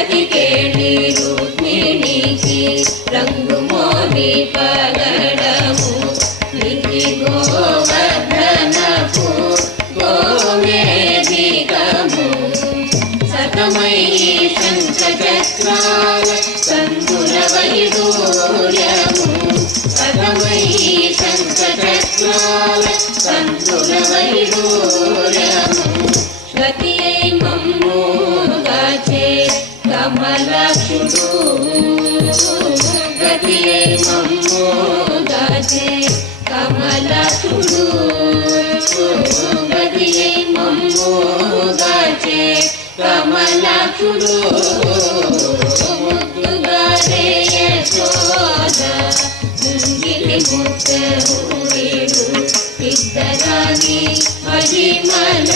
రతికేళి రుక్మిణికి రంగు మోది పగడము నిధి గోవర్ధనపు గోవేదికము సతమయీ శంఖచక్రాల సంగుణ వైడూర్యము సతమయీ శంఖచక్రాల సంగుణ వైడూర్యము గతియై మమ్ముగాచే కమలాక్షుడు గతియై మమ్ముగాచే కమలాక్షుడు గతియై మమ్ముగాచే కమలాక్షుడు ముద్దుగారే యశోద ముంగిలి ముత్తూరేడు ఇద్దరాని మహిమల